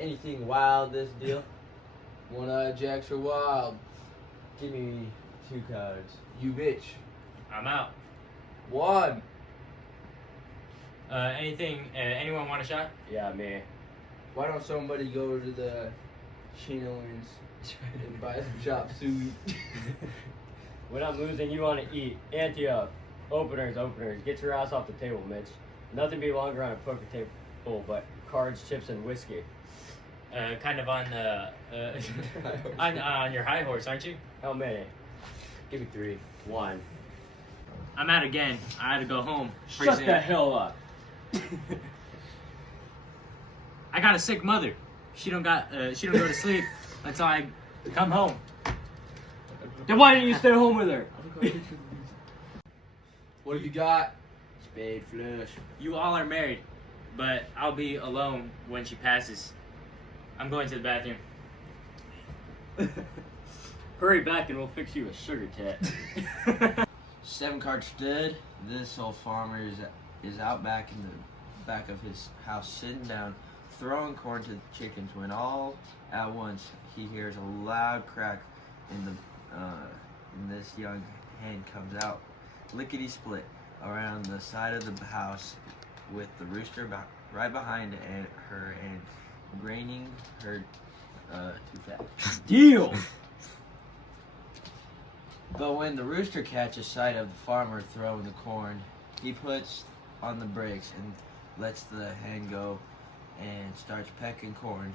Anything wild this deal? One-eyed jacks are wild. Give me 2 cards. You bitch. I'm out. 1. Anyone want a shot? Yeah, me. Why don't somebody go to the Chinoans and buy some chop suey? When I'm losing, you want to eat. Ante up. Openers. Get your ass off the table, Mitch. Nothing be longer on a poker table but cards, chips, and whiskey. Kind of on on your high horse, aren't you? How many? Give me 3. 1. I'm out again. I had to go home. Shut the hell up. I got a sick mother. She don't go to sleep until I come home. Then why didn't you stay home with her? What have you got? Spade flush. You all are married, but I'll be alone when she passes. I'm going to the bathroom. Hurry back and we'll fix you a sugar tat. 7 card stud. This old farmer is out back in the back of his house, sitting down, throwing corn to the chickens, when all at once he hears a loud crack and this young hen comes out, lickety split, around the side of the house, with the rooster right behind her and graining her too fat. Deal! But when the rooster catches sight of the farmer throwing the corn, he puts on the brakes and lets the hen go and starts pecking corn.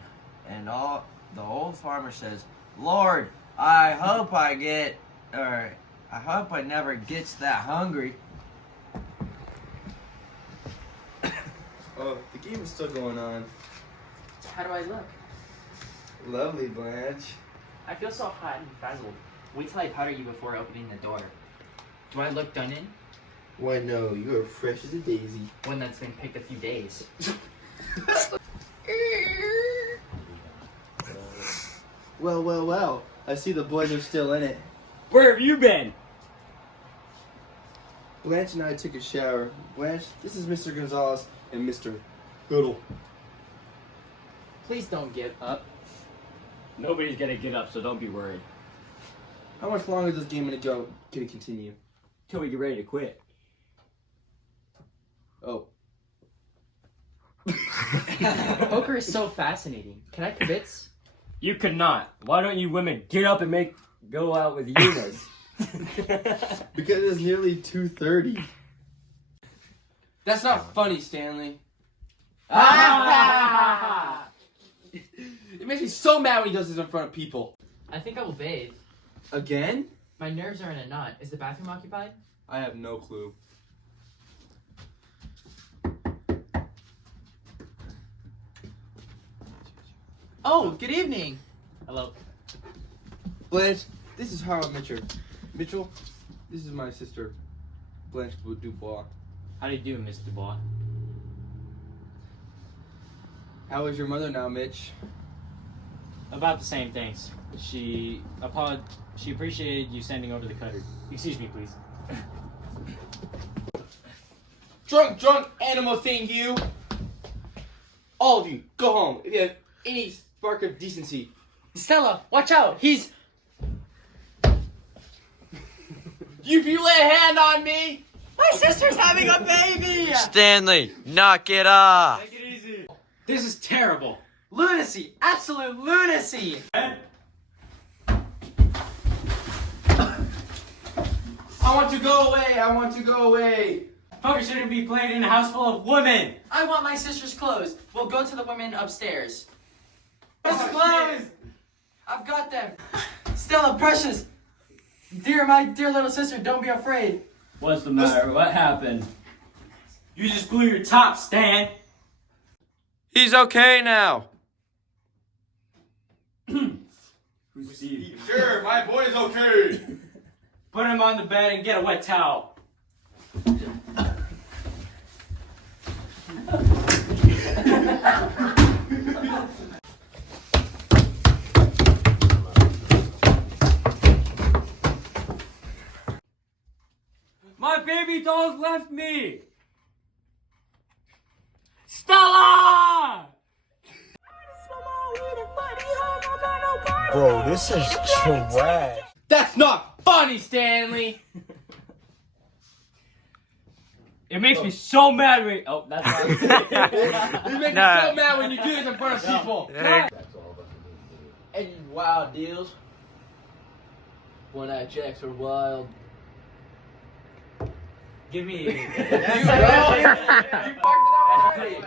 And the old farmer says, "Lord, I hope I never gets that hungry." Oh, the game is still going on. How do I look? Lovely, Blanche. I feel so hot and frazzled. Wait till I powder you before opening the door. Do I look done in? Why, no, you are fresh as a daisy. One that's been picked a few days. Well. I see the boys are still in it. Where have you been? Blanche and I took a shower. Blanche, this is Mr. Gonzalez and Mr. Hoodle. Please don't give up. Nobody's gonna get up, so don't be worried. How much longer is this game gonna continue? Till we get ready to quit. Oh. Poker is so fascinating. Can I kibitz? You could not. Why don't you women get up and go out with Eunice? Because it's nearly 2:30. That's not funny, Stanley. It makes me so mad when he does this in front of people. I think I will bathe. Again? My nerves are in a knot. Is the bathroom occupied? I have no clue. Oh, good evening. Hello. Blanche, this is Harold Mitchell. Mitchell, this is my sister, Blanche Dubois. How do you do, Miss Dubois? How is your mother now, Mitch? About the same things. She appreciated you sending over the cutter. Excuse me, please. Drunk animal thing, you! All of you, go home if you have any spark of decency. Stella, watch out. He's... If you lay a hand on me! My sister's having a baby! Stanley, knock it off! Take it easy. This is terrible. Lunacy! Absolute lunacy! I want to go away! Poker shouldn't be played in a house full of women. I want my sister's clothes. We'll go to the women upstairs. Clothes. I've got them. Stella, precious. My dear little sister, don't be afraid. What's the matter? What happened? You just blew your top, Stan. He's okay now. Who's Steve? Sure, my boy's okay. Put him on the bed and get a wet towel. My baby dolls left me! Stella! Bro, this is trash. That's not funny, Stanley. It makes me so mad when. Oh, that's not. You make me so mad when you do this in front of people. And wild deals. One-eyed jacks are wild. Give me. You fucked it up already.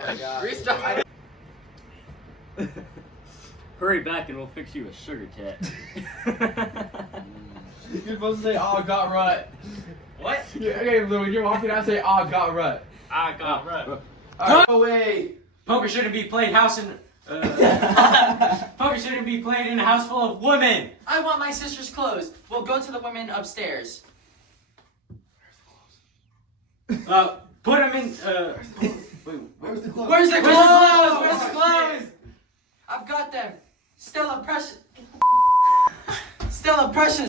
Restart. Hurry back and we'll fix you a sugar tat. You're supposed to say, "Oh, got rut." What? Yeah, okay, when you're walking out, say, "Oh, got rut." I got right. Alright, go away. Poker shouldn't be played Poker shouldn't be played in a house full of women. I want my sister's clothes. We'll go to the women upstairs. Put them in. Wait, Where's the clothes? Where's the Where's clothes? Where's the clothes? I've got them. Stella Precious. Stella Precious.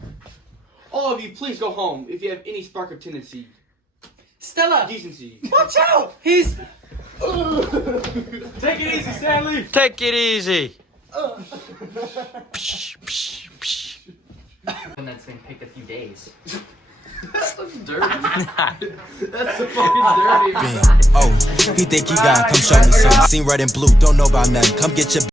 All of you, please go home if you have any spark of tendency, Stella. decency. Watch out. He's. Take it easy, Stanley. Take it easy. And that's gonna take a few days. That's dirty. That's so fucking dirty. Oh, he think he got, come show me some. Seen red and blue, don't know about nothing. Come get your